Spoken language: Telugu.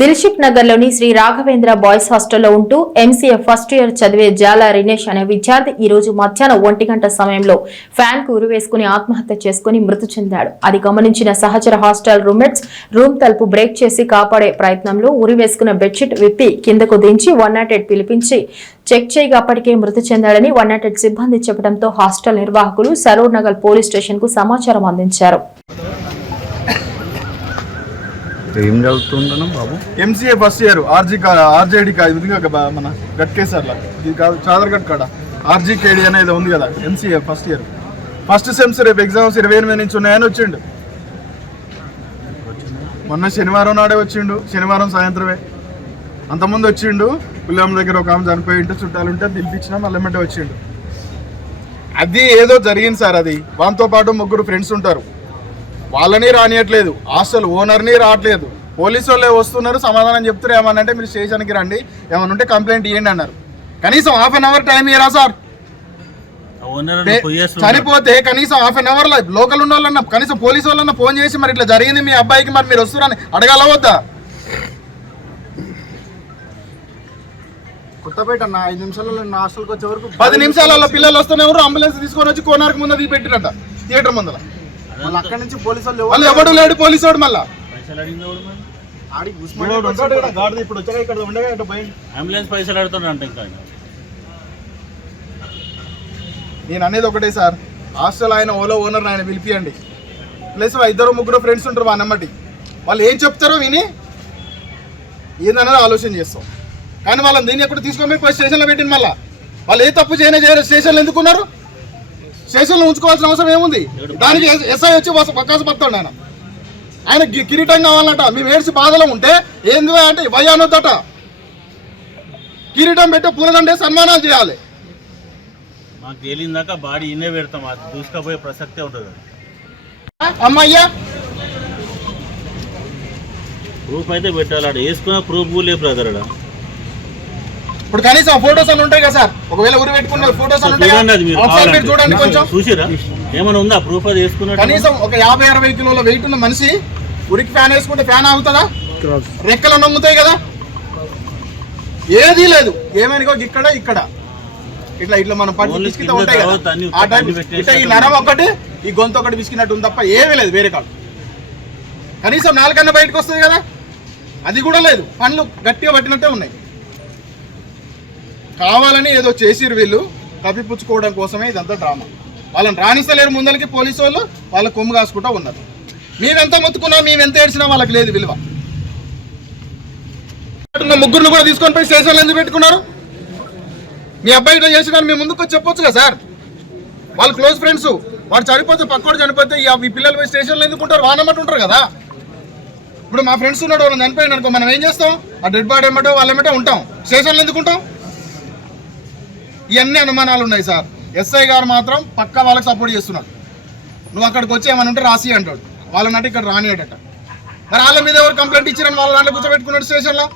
దిల్షుక్ నగర్లోని శ్రీ రాఘవేంద్ర బాయ్స్ హాస్టల్లో ఉంటూ ఎంసీఏ ఫస్ట్ ఇయర్ చదివే జాల రినేష్ అనే విద్యార్థి ఈ రోజు మధ్యాహ్నం 1 గంట సమయంలో ఫ్యాన్ కు ఉరివేసుకుని ఆత్మహత్య చేసుకుని మృతి చెందాడు. అది గమనించిన సహచర హాస్టల్ రూమ్మేట్స్ రూమ్ తలుపు బ్రేక్ చేసి కాపాడే ప్రయత్నంలో ఉరివేసుకున్న బెడ్షీట్ విప్పి కిందకు దించి 108 పిలిపించి చెక్ చేయగా అప్పటికే మృతి చెందాడని 108 సిబ్బంది చెప్పడంతో హాస్టల్ నిర్వాహకులు సరూర్ నగర్ పోలీస్ స్టేషన్ కు సమాచారం అందించారు. ఏం చదువుతుంటాను బాబు? ఎంసీఏ ఫస్ట్ ఇయర్ ఆర్జేడి మన గట్కేసర్లా ఇది కాదు, చాదర్గట్ కాడ ఆర్జీకేడి అనేది ఉంది కదా. MCA first year first semester రేపు ఎగ్జామ్స్ 28 నుంచి ఉన్నాయని వచ్చిండు. మొన్న శనివారం నాడే వచ్చిండు, శనివారం సాయంత్రమే. అంతకుముందు వచ్చిండు, పుల్లమ్మ దగ్గర ఒక ఆమె చనిపోయి ఉంటే చుట్టాలుంటే పిలిపించినా మళ్ళీ ఎమ్మటే వచ్చిండు. అది ఏదో జరిగింది సార్. అది వాంతో పాటు 3 ఫ్రెండ్స్ ఉంటారు, వాళ్ళని రానియట్లేదు, హాస్టల్ ఓనర్ని రావట్లేదు. పోలీసు వాళ్ళే వస్తున్నారు, సమాధానం చెప్తారు. ఏమన్నా అంటే మీరు స్టేషన్కి రండి, ఏమన్నా ఉంటే కంప్లైంట్ ఇవ్వండి అన్నారు. కనీసం ½ అన్ అవర్ టైం ఇయ్యరా సార్? చనిపోతే కనీసం ½ అన్ అవర్ లోకల్ ఉన్న వాళ్ళన్నా కనీసం పోలీసు వాళ్ళన్నా ఫోన్ చేసి మరి ఇట్లా జరిగింది మీ అబ్బాయికి, మరి మీరు వస్తున్నారని అడగాల వద్దా? కొత్తపేట అన్న 5 నిమిషాలలో నా హాస్టల్కి వచ్చే వరకు 10 నిమిషాలలో పిల్లలు వస్తున్నారు. అంబులెన్స్ తీసుకొని వచ్చి కోనార్కి ముందు దిగి పెట్టినట్ట థియేటర్ ముందర. అక్కడ నుంచి పోలీసు వాళ్ళు ఎవడు లేడు, పోలీసు వాడు మళ్ళీ ఇప్పుడు వచ్చాక ఇక్కడ ఉండగా అంబులెన్స్ పైసలు అడుగుతాడు. నేను అనేది ఒకటే సార్, హాస్టల్ ఆయన ఓలో ఓనర్ ఆయన పిలిపియండి, ప్లస్ 2-3 ఫ్రెండ్స్ ఉంటారు వాళ్ళమ్మటి. వాళ్ళు ఏం చెప్తారో విని ఏందన్నది ఆలోచన చేస్తాం. కానీ వాళ్ళని దీన్ని ఎక్కడ తీసుకొని పోయి స్టేషన్లో పెట్టింది. మళ్ళీ వాళ్ళు ఏ తప్పు చేయరు, స్టేషన్లో ఎందుకున్నారు? స్టేషన్లో ఉంచుకోవాల్సిన అవసరం ఏముంది? దానికి ఎస్ఐ వచ్చి వకాసు పడతాడు. ఆయన కిరీటం కావాలన్నట. మేము ఏడ్చి బాధలో ఉంటే ఏంది అంటే భయ అనొద్దట. కిరీటం పెట్టి పూలదండే సన్మానాలు చేయాలి. మాకు తేలిందాక బాడీ ఇన్నే పెడతాం, అది దూసుకపోయే ప్రసక్తే ఉంటుంది. అమ్మయ్యా ప్రూఫ్ అయితే పెట్టాలి, ఆడ వేసుకున్న ప్రూఫ్ లేదు బ్రదర్. ఇప్పుడు కనీసం ఫోటోస్ అని ఉంటాయి కదా సార్, ఒకవేళ ఊరు పెట్టుకున్న ఫోటోస్ చూడండి కొంచెం చూసిరా ఏమైనా ఉందా ప్రూఫ్? అది వేసుకున్నా కనీసం ఒక 50-60 కిలోల వెయిట్ ఉన్న మనిషి ఉరికి ఫ్యాన్ వేసుకుంటే ఫ్యాన్ ఆగుతుందా? రెక్కలు నమ్ముతాయి కదా, ఏదీ లేదు. ఏమైనా ఇక్కడ ఇట్లా ఇట్లా మనం పట్టు బిస్కిట్ ఉంటాయి కదా, ఆ టైం ఇట్లా ఈ నరం ఒకటి ఈ గొంతు ఒకటి బిస్కినట్టు ఉంది తప్ప ఏమీ లేదు వేరే కాదు. కనీసం 4 కన్నా బయటకు వస్తుంది కదా, అది కూడా లేదు. పండ్లు గట్టిగా పట్టినట్టే ఉన్నాయి. కావాలని ఏదో చేసిరు వీళ్ళు, కప్పిపుచ్చుకోవడం కోసమే ఇదంతా డ్రామా. వాళ్ళని రాణిస్తలేరు ముందరికి పోలీసు వాళ్ళు, వాళ్ళ కొమ్ము కాసుకుంటూ ఉన్నారు. మేమెంత మొత్తుకున్నా, మేమెంత ఏడ్చినా వాళ్ళకి లేదు విలువ. 3 కూడా తీసుకొని పోయి స్టేషన్లో ఎందుకు పెట్టుకున్నారు? మీ అబ్బాయి ఇట్లా చేసినా మీ ముందుకు చెప్పొచ్చు కదా సార్. వాళ్ళు క్లోజ్ ఫ్రెండ్స్, వాడు చనిపోతే పక్కోడు చనిపోతే ఈ పిల్లలు పోయి స్టేషన్లో ఎందుకుంటారు? వానమ్మటి ఉంటారు కదా. ఇప్పుడు మా ఫ్రెండ్స్ ఉన్నాడు, వాళ్ళని చనిపోయిన అనుకో, మనం ఏం చేస్తాం? ఆ డెడ్ బాడీ ఏమంటో వాళ్ళు ఏమంటో ఉంటాం, స్టేషన్లో ఎందుకుంటాం? ఇవన్నీ అనుమానాలు ఉన్నాయి సార్. ఎస్ఐ గారు మాత్రం పక్కా వాళ్ళకి సపోర్ట్ చేస్తున్నాడు. నువ్వు అక్కడికి వచ్చి ఏమని ఉంటే రాసి అంటాడు, వాళ్ళనంటే ఇక్కడ రానియడట. మరి వాళ్ళ మీద ఎవరు కంప్లైంట్ ఇచ్చారని వాళ్ళ దాంట్లో కూర్చోబెట్టుకున్నాడు స్టేషన్లో.